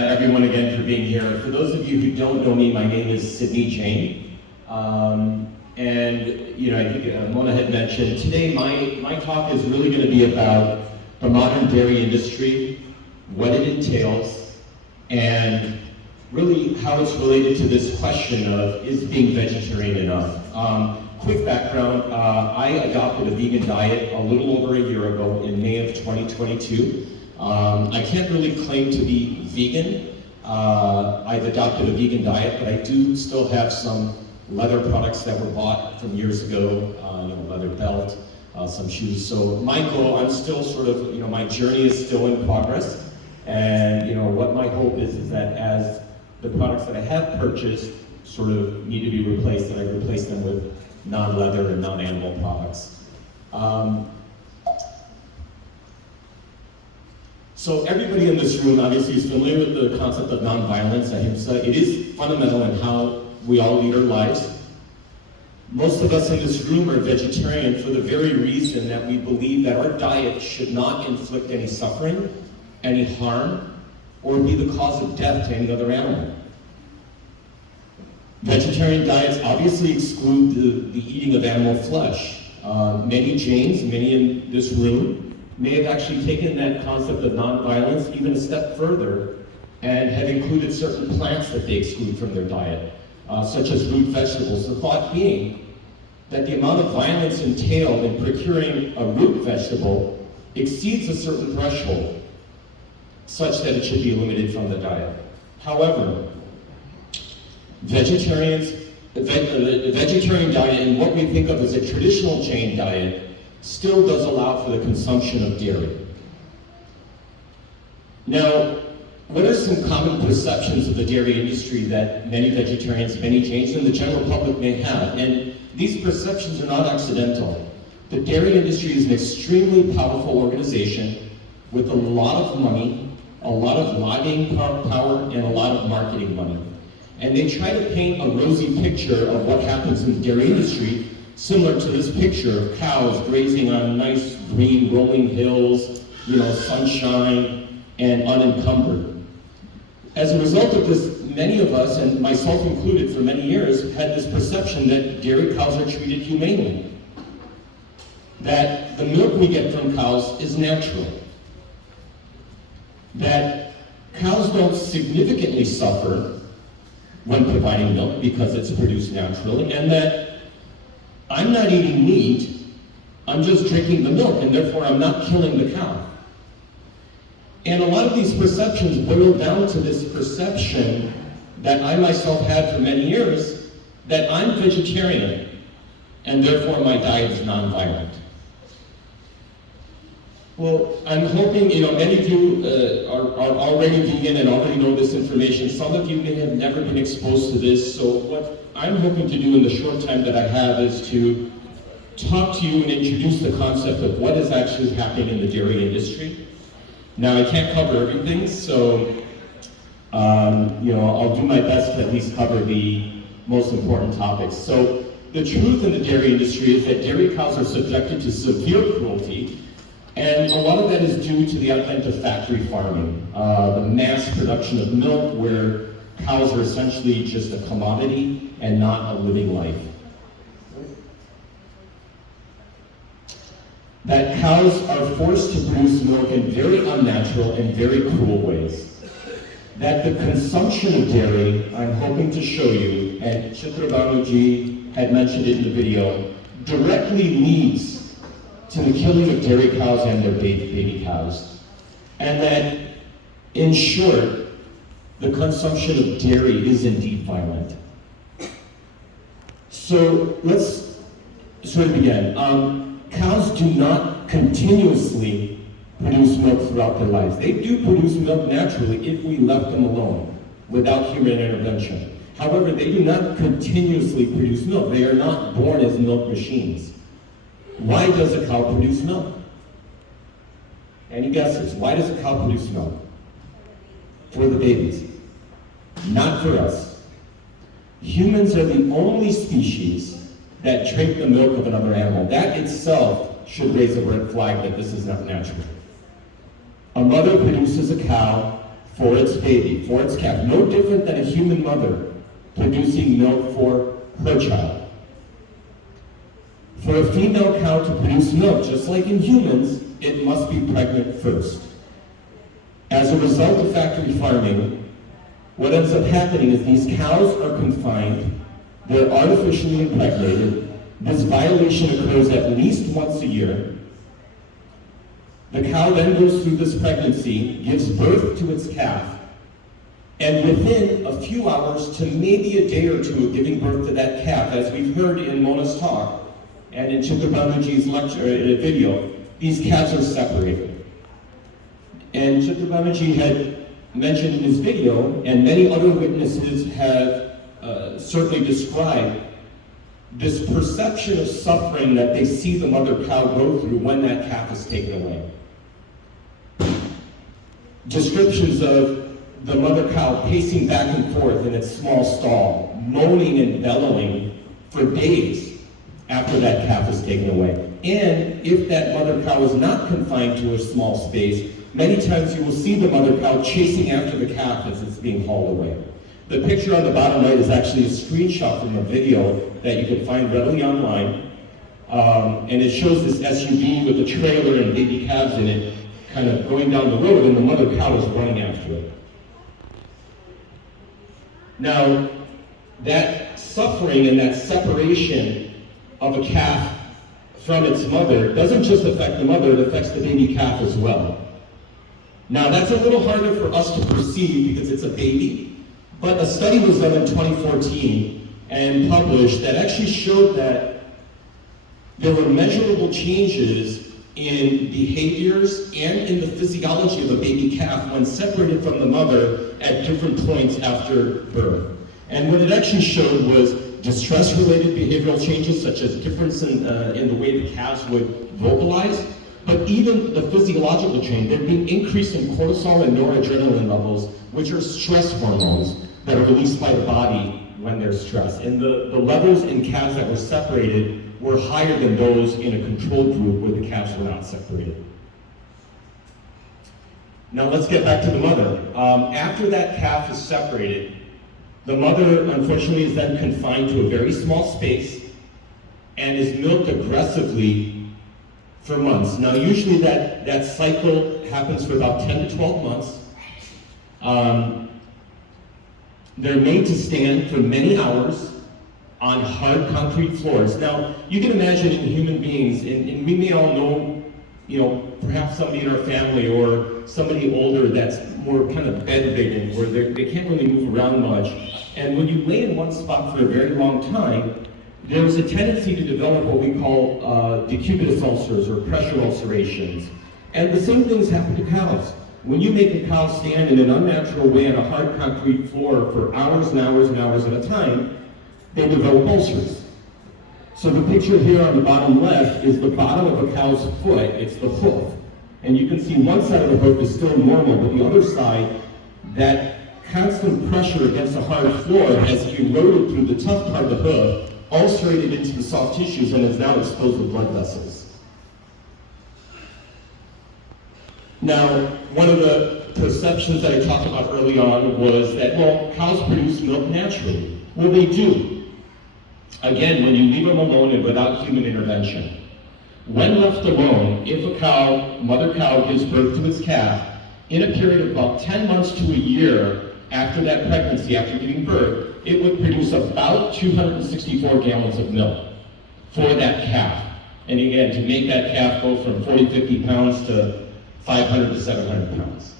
everyone again for being here. For those of you who don't know me, my name is Sidney Jane. And I think Mona had mentioned, today my talk is really going to be about the modern dairy industry, what it entails, and really how it's related to this question of, is being vegetarian enough? Quick background, I adopted a vegan diet a little over a year ago in May of 2022. I can't really claim to be vegan. I've adopted a vegan diet, but I do still have some leather products that were bought from years ago, leather belt, some shoes. So my goal, I'm still sort of, my journey is still in progress. And what my hope is that as the products that I have purchased sort of need to be replaced, that I replace them with non-leather and non-animal products. So everybody in this room obviously is familiar with the concept of nonviolence, ahimsa. It is fundamental in how we all lead our lives. Most of us in this room are vegetarian for the very reason that we believe that our diet should not inflict any suffering, any harm, or be the cause of death to any other animal. Vegetarian diets obviously exclude the eating of animal flesh. Many Jains, many in this room, may have actually taken that concept of nonviolence even a step further and have included certain plants that they exclude from their diet, such as root vegetables. The thought being that the amount of violence entailed in procuring a root vegetable exceeds a certain threshold, such that it should be eliminated from the diet. However, the vegetarian diet and what we think of as a traditional Jain diet still does allow for the consumption of dairy. Now, what are some common perceptions of the dairy industry that many vegetarians, many Jains, and the general public may have? And these perceptions are not accidental. The dairy industry is an extremely powerful organization with a lot of money, a lot of lobbying power, and a lot of marketing money. And they try to paint a rosy picture of what happens in the dairy industry, similar to this picture of cows grazing on nice green rolling hills, sunshine, and unencumbered. As a result of this, many of us, and myself included for many years, had this perception that dairy cows are treated humanely. That the milk we get from cows is natural. That cows don't significantly suffer when providing milk because it's produced naturally, and that I'm not eating meat, I'm just drinking the milk, and therefore I'm not killing the cow. And a lot of these perceptions boil down to this perception that I myself had for many years, that I'm vegetarian, and therefore my diet is nonviolent. Well, I'm hoping, many of you are already vegan and already know this information. Some of you may have never been exposed to this, so what I'm hoping to do in the short time that I have is to talk to you and introduce the concept of what is actually happening in the dairy industry. Now, I can't cover everything, so I'll do my best to at least cover the most important topics. So, the truth in the dairy industry is that dairy cows are subjected to severe cruelty, and a lot of that is due to the advent of factory farming, the mass production of milk, where cows are essentially just a commodity and not a living life. That cows are forced to produce milk in very unnatural and very cruel ways. That the consumption of dairy, I'm hoping to show you, and Chitra Banuji had mentioned it in the video, directly leads to the killing of dairy cows and their baby cows. And that, in short, the consumption of dairy is indeed violent. So let's sort of begin. Cows do not continuously produce milk throughout their lives. They do produce milk naturally if we left them alone, without human intervention. However, they do not continuously produce milk. They are not born as milk machines. Why does a cow produce milk? Any guesses? Why does a cow produce milk? For the babies. Not for us. Humans are the only species that drink the milk of another animal. That itself should raise a red flag that this is not natural. A mother produces a cow for its baby, for its calf, no different than a human mother producing milk for her child. For a female cow to produce milk, just like in humans, it must be pregnant first. As a result of factory farming, what ends up happening is these cows are confined, they're artificially impregnated. This violation occurs at least once a year. The cow then goes through this pregnancy, gives birth to its calf, and within a few hours to maybe a day or two of giving birth to that calf, as we've heard in Mona's talk and in Chitrabanuji's lecture, in a video, these calves are separated. And Chitrabanuji had mentioned in his video, and many other witnesses have certainly described this perception of suffering that they see the mother cow go through when that calf is taken away. Descriptions of the mother cow pacing back and forth in its small stall, moaning and bellowing for days after that calf is taken away. And if that mother cow is not confined to a small space, many times you will see the mother cow chasing after the calf as it's being hauled away. The picture on the bottom right is actually a screenshot from a video that you can find readily online. And it shows this SUV with a trailer and baby calves in it kind of going down the road, and the mother cow is running after it. Now, that suffering and that separation of a calf from its mother doesn't just affect the mother, it affects the baby calf as well. Now, that's a little harder for us to perceive because it's a baby, but a study was done in 2014 and published that actually showed that there were measurable changes in behaviors and in the physiology of a baby calf when separated from the mother at different points after birth. And what it actually showed was distress-related behavioral changes, such as difference in the way the calves would vocalize, but even the physiological change. There'd be an increase in cortisol and noradrenaline levels, which are stress hormones that are released by the body when they're stressed. And the levels in calves that were separated were higher than those in a control group where the calves were not separated. Now let's get back to the mother. After that calf is separated, the mother unfortunately is then confined to a very small space and is milked aggressively for months. Now usually that cycle happens for about 10 to 12 months. They're made to stand for many hours on hard concrete floors. Now, you can imagine in human beings, and we may all know, perhaps somebody in our family or somebody older that's more kind of bedridden, where they can't really move around much. And when you lay in one spot for a very long time, there's a tendency to develop what we call decubitus ulcers or pressure ulcerations. And the same things happen to cows. When you make a cow stand in an unnatural way on a hard concrete floor for hours and hours and hours at a time, they develop ulcers. So the picture here on the bottom left is the bottom of a cow's foot. It's the hoof. And you can see one side of the hoof is still normal, but the other side, that constant pressure against a hard floor has eroded through the tough part of the hoof, ulcerated into the soft tissues, and is now exposed to blood vessels. Now, one of the perceptions that I talked about early on was that, well, cows produce milk naturally. Well, they do. Again, when you leave them alone and without human intervention. When left alone, if a mother cow gives birth to its calf, in a period of about 10 months to a year after that pregnancy, after giving birth, it would produce about 264 gallons of milk for that calf. And again, to make that calf go from 40, 50 pounds to 500 to 700 pounds.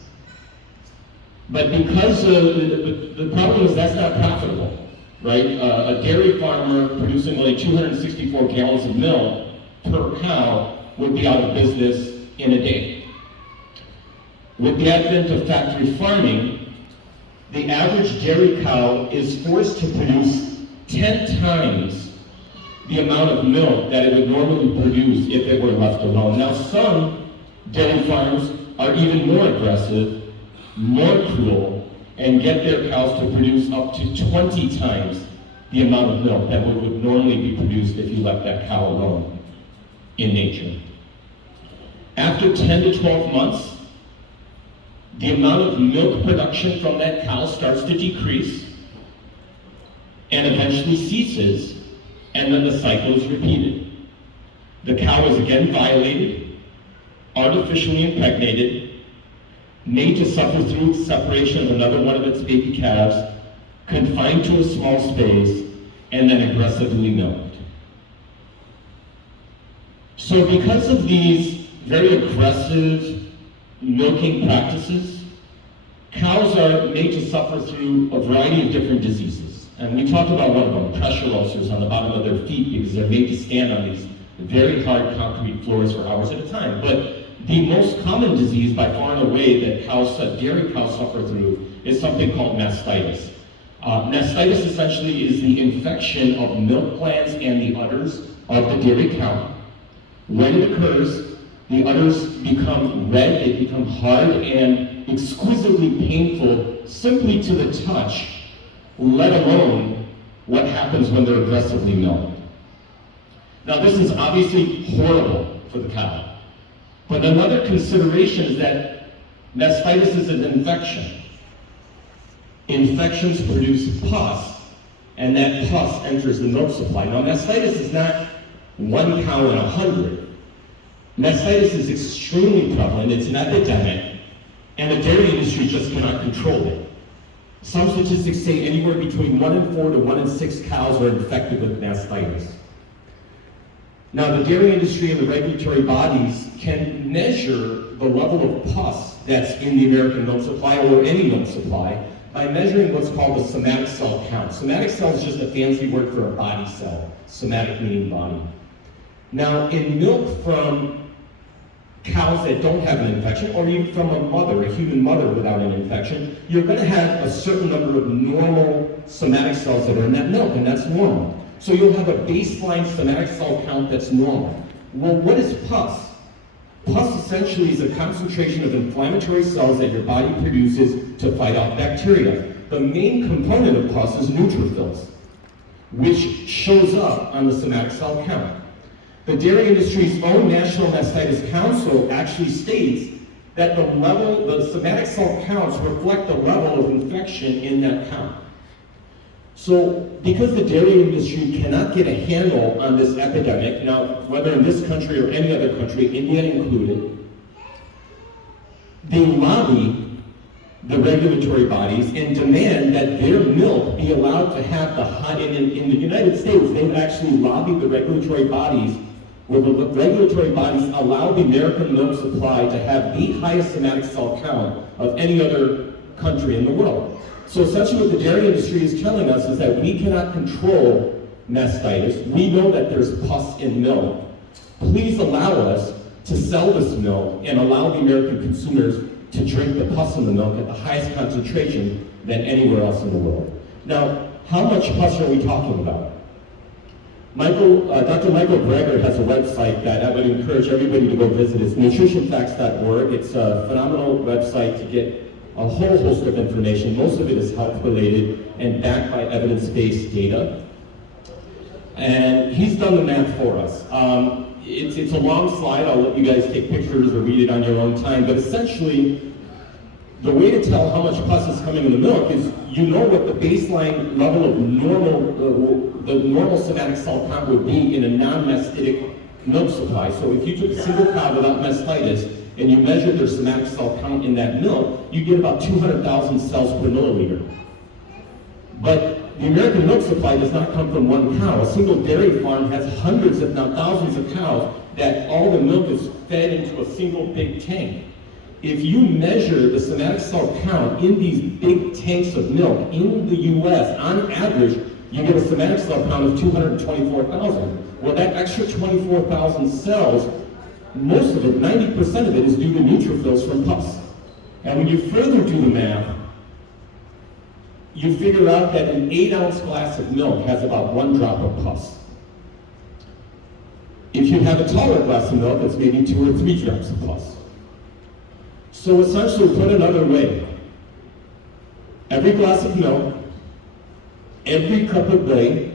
But because the problem is that's not profitable. Right? A dairy farmer producing only 264 gallons of milk per cow would be out of business in a day. With the advent of factory farming, the average dairy cow is forced to produce 10 times the amount of milk that it would normally produce if it were left alone. Now, some dairy farms are even more aggressive, more cruel, and get their cows to produce up to 20 times the amount of milk that would normally be produced if you left that cow alone in nature. After 10 to 12 months, the amount of milk production from that cow starts to decrease and eventually ceases, and then the cycle is repeated. The cow is again violated, artificially impregnated, made to suffer through separation of another one of its baby calves, confined to a small space, and then aggressively milked. So because of these very aggressive milking practices, cows are made to suffer through a variety of different diseases. And we talked about one of them, pressure ulcers on the bottom of their feet, because they're made to stand on these very hard concrete floors for hours at a time. But the most common disease by far and away that dairy cows suffer through is something called mastitis. Mastitis essentially is the infection of milk glands and the udders of the dairy cow. When it occurs, the udders become red, they become hard and exquisitely painful simply to the touch, let alone what happens when they're aggressively milked. Now this is obviously horrible for the cow. But another consideration is that mastitis is an infection. Infections produce pus, and that pus enters the milk supply. Now mastitis is not one cow in 100. Mastitis is extremely prevalent, it's an epidemic, and the dairy industry just cannot control it. Some statistics say anywhere between 1 in 4 to 1 in 6 cows are infected with mastitis. Now, the dairy industry and the regulatory bodies can measure the level of pus that's in the American milk supply or any milk supply by measuring what's called the somatic cell count. Somatic cell is just a fancy word for a body cell, somatic meaning body. Now, in milk from cows that don't have an infection, or even from a mother, a human mother without an infection, you're going to have a certain number of normal somatic cells that are in that milk, and that's normal. So you'll have a baseline somatic cell count that's normal. Well, what is pus? Pus essentially is a concentration of inflammatory cells that your body produces to fight off bacteria. The main component of pus is neutrophils, which shows up on the somatic cell count. The dairy industry's own National Mastitis Council actually states that the somatic cell counts reflect the level of infection in that count. So, because the dairy industry cannot get a handle on this epidemic, now whether in this country or any other country, India included, they lobby the regulatory bodies and demand that their milk be allowed to have the high, in the United States, they've actually lobbied the regulatory bodies, where the regulatory bodies allow the American milk supply to have the highest somatic cell count of any other country in the world. So essentially what the dairy industry is telling us is that we cannot control mastitis. We know that there's pus in milk. Please allow us to sell this milk and allow the American consumers to drink the pus in the milk at the highest concentration than anywhere else in the world. Now, how much pus are we talking about? Dr. Michael Greger has a website that I would encourage everybody to go visit. It's nutritionfacts.org. It's a phenomenal website to get a whole host of information. Most of it is health related and backed by evidence-based data. And he's done the math for us. It's a long slide. I'll let you guys take pictures or read it on your own time. But essentially, the way to tell how much pus is coming in the milk is you know what the baseline level of the normal somatic cell count would be in a non-mastitic milk supply. So if you took a single cow without mastitis and you measured their somatic cell count in that milk, you get about 200,000 cells per milliliter. But the American milk supply does not come from one cow. A single dairy farm has hundreds, if not thousands of cows that all the milk is fed into a single big tank. If you measure the somatic cell count in these big tanks of milk in the US, on average, you get a somatic cell count of 224,000. Well, that extra 24,000 cells, most of it, 90% of it, is due to neutrophils from pus. And when you further do the math, you figure out that an 8-ounce glass of milk has about 1 drop of pus. If you have a taller glass of milk, it's maybe 2 or 3 drops of pus. So essentially, put another way, every glass of milk, every cup of ghee,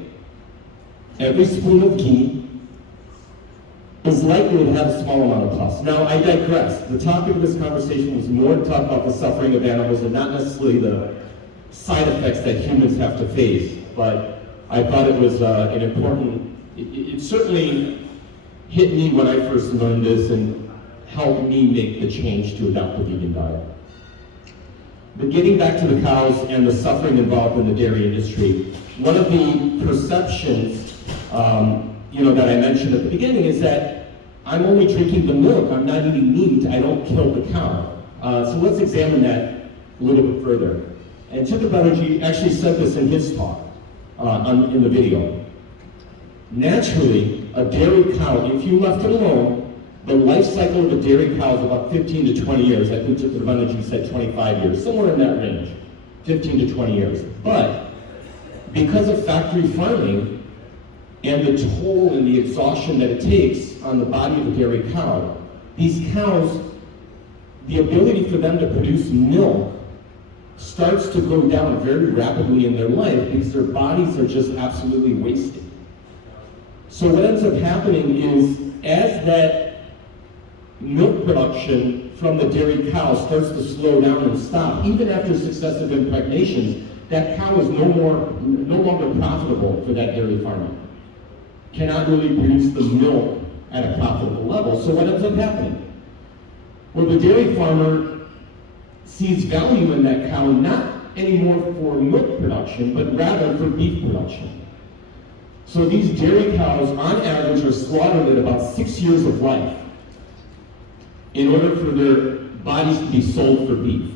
every spoon of ghee, is likely to have a small amount of pus. Now, I digress. The topic of this conversation was more to talk about the suffering of animals and not necessarily the side effects that humans have to face, but I thought it was an important, it certainly hit me when I first learned this and helped me make the change to adopt a vegan diet. But getting back to the cows and the suffering involved in the dairy industry, one of the perceptions that I mentioned at the beginning is that I'm only drinking the milk, I'm not eating meat, I don't kill the cow. So let's examine that a little bit further. And Chip Banerjee actually said this in his talk in the video. Naturally, a dairy cow, if you left it alone, the life cycle of a dairy cow is about 15 to 20 years. I think Chip Banerjee said 25 years, somewhere in that range, 15 to 20 years. But because of factory farming, and the toll and the exhaustion that it takes on the body of a dairy cow, these cows, the ability for them to produce milk starts to go down very rapidly in their life because their bodies are just absolutely wasted. So what ends up happening is, as that milk production from the dairy cow starts to slow down and stop, even after successive impregnations, that cow is no longer profitable for that dairy farmer. Cannot really produce the milk at a profitable level. So what ends up happening? Well, the dairy farmer sees value in that cow not anymore for milk production, but rather for beef production. So these dairy cows, on average, are slaughtered at about 6 years of life in order for their bodies to be sold for beef.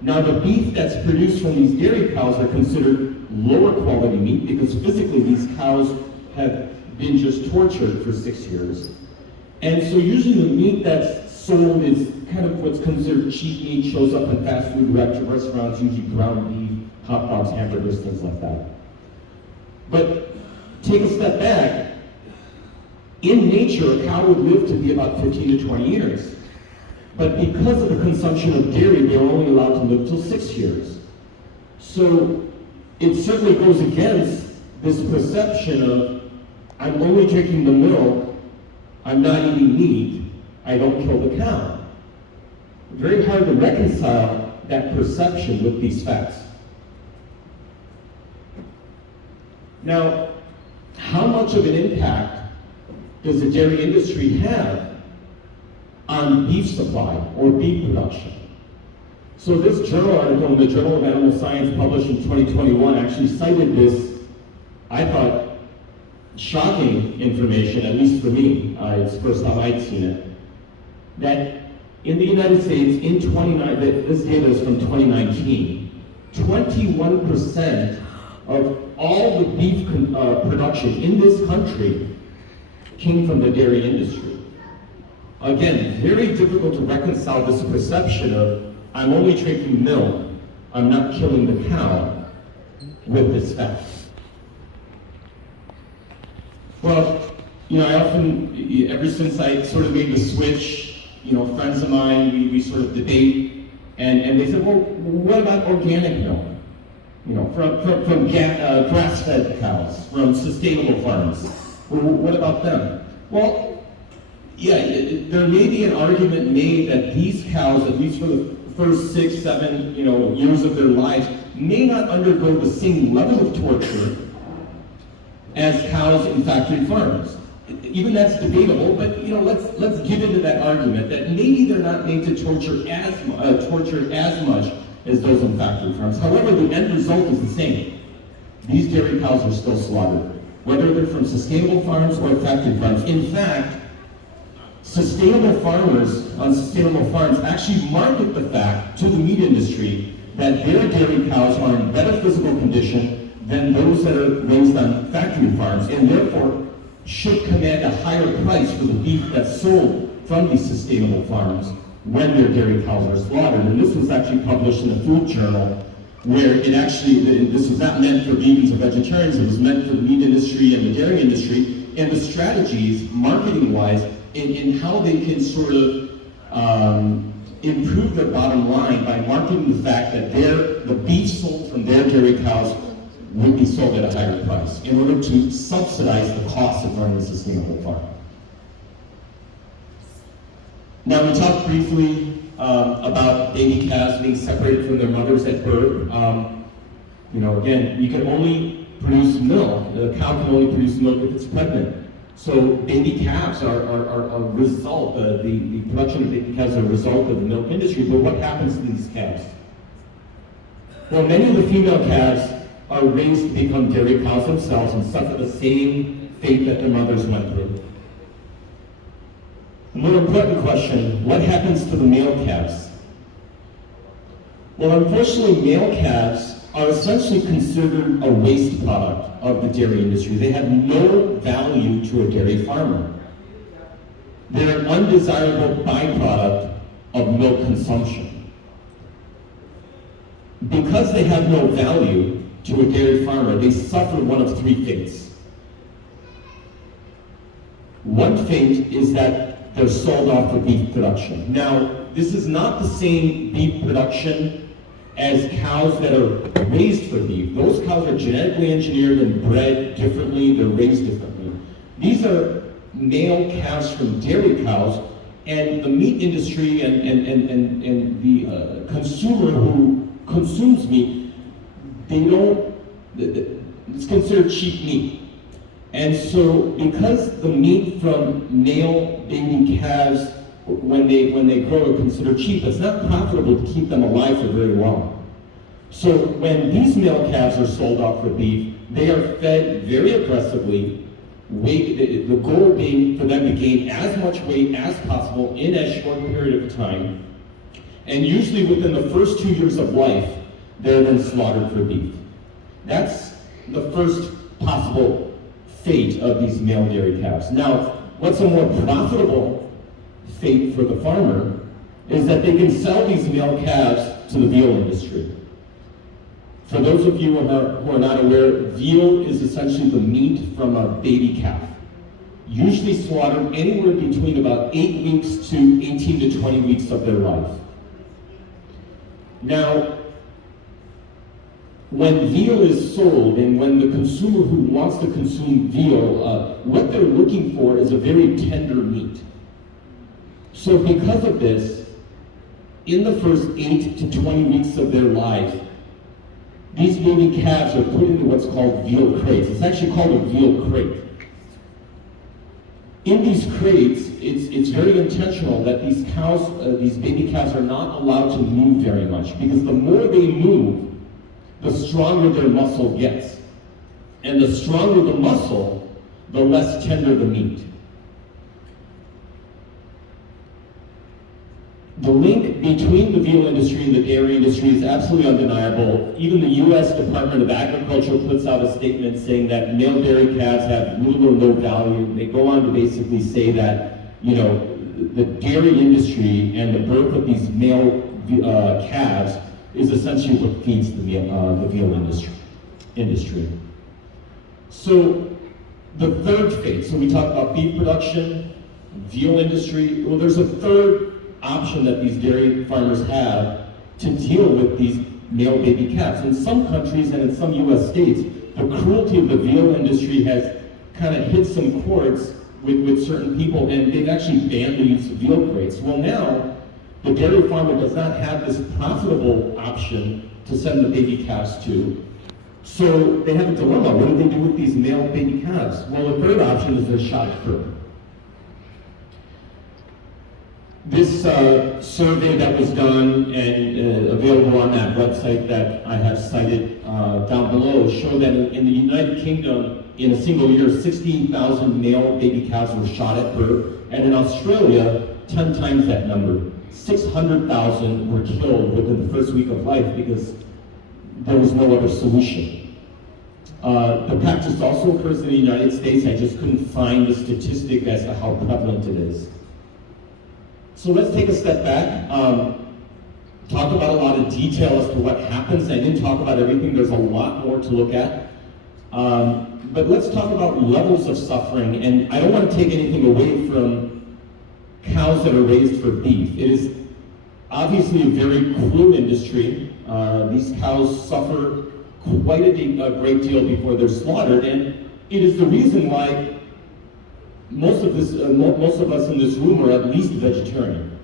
Now, the beef that's produced from these dairy cows are considered lower quality meat because physically these cows have been just tortured for 6 years. And so usually the meat that's sold is kind of what's considered cheap meat, shows up in fast food restaurants, usually ground beef, hot dogs, hamburgers, things like that. But take a step back. In nature, a cow would live to be about 15 to 20 years. But because of the consumption of dairy, they're only allowed to live till 6 years. So it certainly goes against this perception of, I'm only drinking the milk, I'm not eating meat, I don't kill the cow. Very hard to reconcile that perception with these facts. Now, how much of an impact does the dairy industry have on beef supply or beef production? So this journal article in the Journal of Animal Science published in 2021 actually cited this, I thought, shocking information, at least for me. It's the first time I'd seen it. That in the United States, this data is from 2019, 21% of all the beef production in this country came from the dairy industry. Again, very difficult to reconcile this perception of, I'm only drinking milk, I'm not killing the cow, with this fact. Well, I often, ever since I sort of made the switch, friends of mine, we sort of debate, and they said, well, what about organic milk? From grass-fed cows, from sustainable farms. Well, what about them? Well, yeah, there may be an argument made that these cows, at least for the first 6, 7, years of their lives, may not undergo the same level of torture as cows in factory farms. Even that's debatable, but let's get into that argument that maybe they're not made to torture as much as those in factory farms. However, the end result is the same. These dairy cows are still slaughtered, whether they're from sustainable farms or factory farms. In fact, sustainable farmers on sustainable farms actually market the fact to the meat industry that their dairy cows are in better physical condition than those that are raised on factory farms, and therefore should command a higher price for the beef that's sold from these sustainable farms when their dairy cows are slaughtered. And this was actually published in a food journal where this was not meant for vegans or vegetarians, it was meant for the meat industry and the dairy industry, and the strategies, marketing-wise, in how they can sort of improve their bottom line by marketing the fact that the beef sold from their dairy cows would be sold at a higher price in order to subsidize the cost of running a sustainable farm. Now, we talked briefly about baby calves being separated from their mothers at birth. Again, you can only produce milk. The cow can only produce milk if it's pregnant. So baby calves are a result, the production of baby calves are a result of the milk industry. But what happens to these calves? Well, many of the female calves are raised to become dairy cows themselves and suffer the same fate that their mothers went through. A more important question, what happens to the male calves? Well, unfortunately, male calves are essentially considered a waste product of the dairy industry. They have no value to a dairy farmer. They're an undesirable byproduct of milk consumption. Because they have no value to a dairy farmer, they suffer one of three fates. One fate is that they're sold off for beef production. Now, this is not the same beef production as cows that are raised for beef. Those cows are genetically engineered and bred differently, they're raised differently. These are male calves from dairy cows, and the meat industry and the consumer who consumes meat, it's considered cheap meat. And so because the meat from male baby calves, when they grow, are considered cheap, it's not profitable to keep them alive for very long. So when these male calves are sold off for beef, they are fed very aggressively, the goal being for them to gain as much weight as possible in as short a period of time. And usually within the first 2 years of life, they're then slaughtered for beef. That's the first possible fate of these male dairy calves. Now, what's a more profitable fate for the farmer is that they can sell these male calves to the veal industry. For those of you who are not aware, veal is essentially the meat from a baby calf, usually slaughtered anywhere between about 8 weeks to 18 to 20 weeks of their life. Now, when veal is sold and when the consumer who wants to consume veal, what they're looking for is a very tender meat. So because of this, in the first 8 to 20 weeks of their life, these baby calves are put into what's called veal crates. It's actually called a veal crate. In these crates, it's very intentional that these cows, these baby calves are not allowed to move very much, because the more they move, the stronger their muscle gets. And the stronger the muscle, the less tender the meat. The link between the veal industry and the dairy industry is absolutely undeniable. Even the U.S. Department of Agriculture puts out a statement saying that male dairy calves have little or no value. They go on to basically say that, the dairy industry and the birth of these male calves is essentially what feeds the veal industry. So the third fate, so we talked about beef production, veal industry. Well, there's a third option that these dairy farmers have to deal with these male baby calves. In some countries and in some U.S. states, the cruelty of the veal industry has kind of hit some chords with certain people, and they've actually banned the use of veal crates. Well, now, the dairy farmer does not have this profitable option to send the baby calves to. So they have a dilemma. What do they do with these male baby calves? Well, the third option is they're shot at birth. This survey that was done and available on that website that I have cited down below showed that in the United Kingdom, in a single year, 16,000 male baby calves were shot at birth, and in Australia, 10 times that number. 600,000 were killed within the first week of life because there was no other solution. The practice also occurs in the United States. I just couldn't find the statistic as to how prevalent it is. So let's take a step back, talk about a lot of detail as to what happens. I didn't talk about everything. There's a lot more to look at. But let's talk about levels of suffering. And I don't want to take anything away from cows that are raised for beef. It is obviously a very cruel industry. These cows suffer quite a great deal before they're slaughtered. And it is the reason why most of us in this room are at least vegetarian.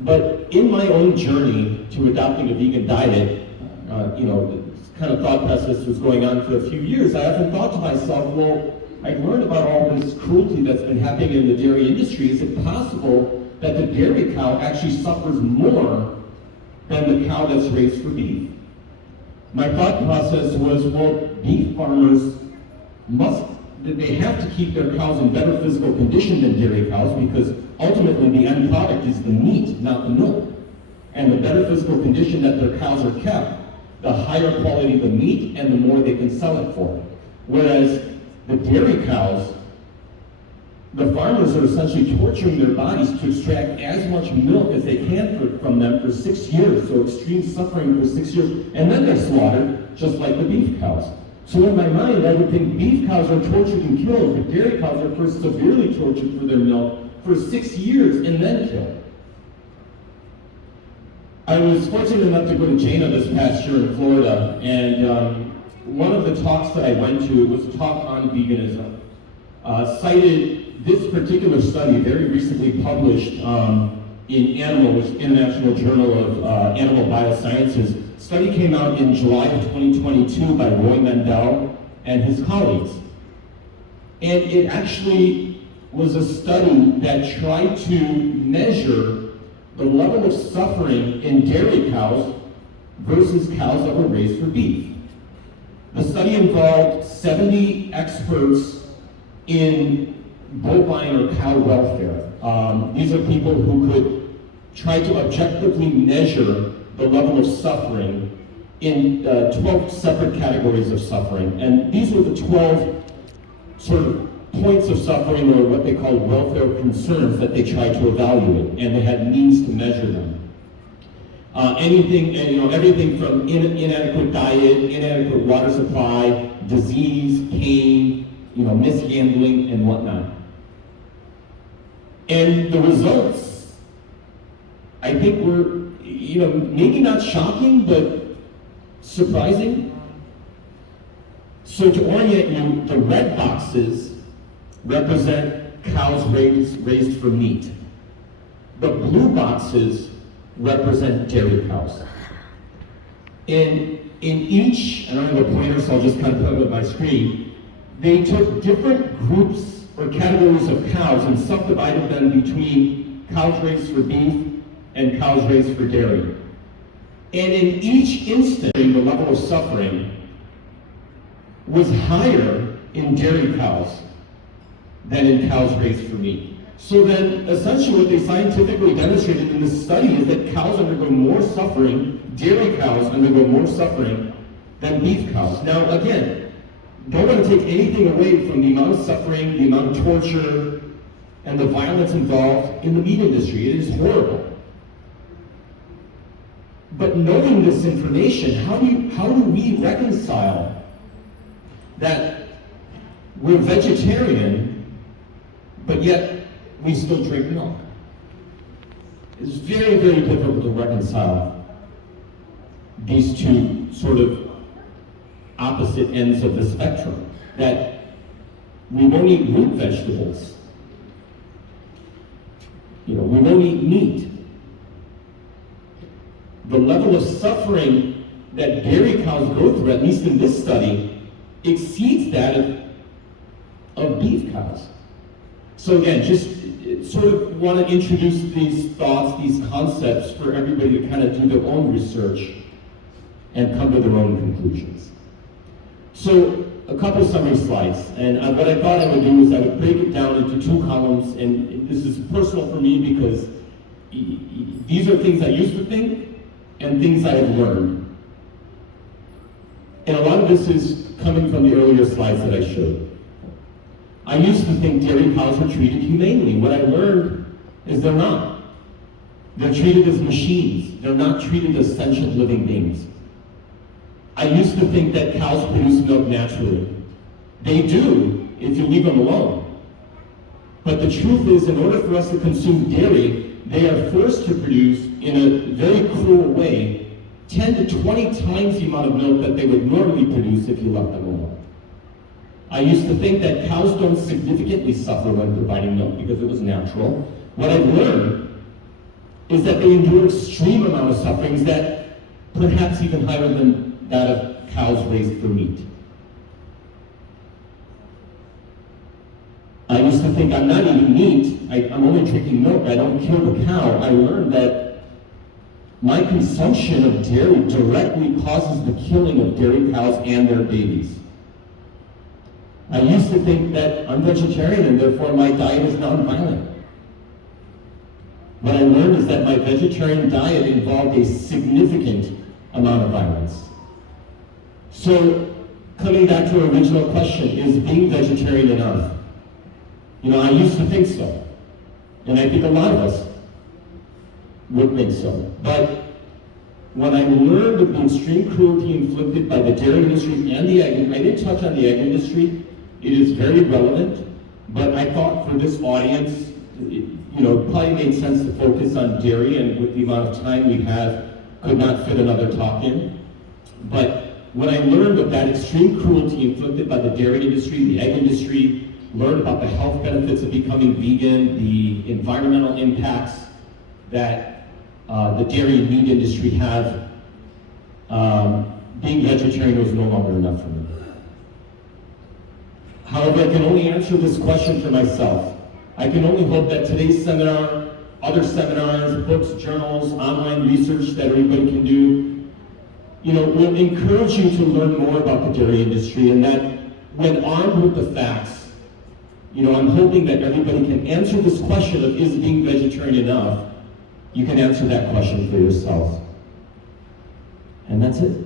But in my own journey to adopting a vegan diet, this kind of thought process was going on for a few years. I often thought to myself, well, I learned about all this cruelty that's been happening in the dairy industry. Is it possible that the dairy cow actually suffers more than the cow that's raised for beef? My thought process was, well, beef farmers they have to keep their cows in better physical condition than dairy cows, because ultimately the end product is the meat, not the milk. And the better physical condition that their cows are kept, the higher quality the meat and the more they can sell it for. Whereas the dairy cows, the farmers are essentially torturing their bodies to extract as much milk as they can from them for 6 years, so extreme suffering for 6 years, and then they're slaughtered just like the beef cows. So in my mind, I would think beef cows are tortured and killed, but dairy cows are first severely tortured for their milk for 6 years and then killed. I was fortunate enough to go to Jana this past year in Florida, and one of the talks that I went to was a talk on veganism. Cited this particular study, very recently published in Animal, International Journal of Animal Biosciences. Study came out in July of 2022 by Roy Mendel and his colleagues. And it actually was a study that tried to measure the level of suffering in dairy cows versus cows that were raised for beef. The study involved 70 experts in bovine or cow welfare. These are people who could try to objectively measure the level of suffering in 12 separate categories of suffering. And these were the 12 sort of points of suffering, or what they call welfare concerns, that they tried to evaluate, and they had means to measure them. Everything from inadequate diet, inadequate water supply, disease, pain, mishandling, and whatnot. And the results, I think, were, maybe not shocking, but surprising. So to orient you, the red boxes represent cows raised for meat. The blue boxes represent dairy cows. And in each, I don't have a pointer, so I'll just kind of put it on my screen, they took different groups or categories of cows and subdivided them between cows raised for beef and cows raised for dairy. And in each instance, the level of suffering was higher in dairy cows than in cows raised for meat. So then, essentially what they scientifically demonstrated in this study is that cows undergo more suffering, dairy cows undergo more suffering than beef cows. Now again, don't want to take anything away from the amount of suffering, the amount of torture, and the violence involved in the meat industry. It is horrible. But knowing this information, how do we reconcile that we're vegetarian, but yet we still drink milk? It's very, very difficult to reconcile these two sort of opposite ends of the spectrum. That we won't eat root vegetables. We won't eat meat. The level of suffering that dairy cows go through, at least in this study, exceeds that of beef cows. So again, just sort of want to introduce these thoughts, these concepts, for everybody to kind of do their own research and come to their own conclusions. So a couple summary slides, and what I thought I would do is I would break it down into two columns, and this is personal for me because these are things I used to think and things I have learned. And a lot of this is coming from the earlier slides that I showed. I used to think dairy cows were treated humanely. What I learned is they're not. They're treated as machines. They're not treated as sentient living beings. I used to think that cows produce milk naturally. They do, if you leave them alone. But the truth is, in order for us to consume dairy, they are forced to produce, in a very cruel way, 10 to 20 times the amount of milk that they would normally produce if you left them alone. I used to think that cows don't significantly suffer when providing milk because it was natural. What I've learned is that they endure extreme amount of sufferings that perhaps even higher than that of cows raised for meat. I used to think I'm not eating meat, I'm only drinking milk, I don't kill the cow. I learned that my consumption of dairy directly causes the killing of dairy cows and their babies. I used to think that I'm vegetarian and therefore my diet is nonviolent. What I learned is that my vegetarian diet involved a significant amount of violence. So, coming back to our original question, is being vegetarian enough? You know, I used to think so. And I think a lot of us would think so. But when I learned of the extreme cruelty inflicted by the dairy industry and the egg, I didn't touch on the egg industry. It is very relevant, but I thought for this audience, it probably made sense to focus on dairy, and with the amount of time we have, could not fit another talk in. But when I learned of that extreme cruelty inflicted by the dairy industry, the egg industry, learned about the health benefits of becoming vegan, the environmental impacts that the dairy and meat industry have, being vegetarian was no longer enough for me. However, I can only answer this question for myself. I can only hope that today's seminar, other seminars, books, journals, online research that everybody can do, will encourage you to learn more about the dairy industry, and that when armed with the facts, I'm hoping that everybody can answer this question of is being vegetarian enough. You can answer that question for yourself. And that's it.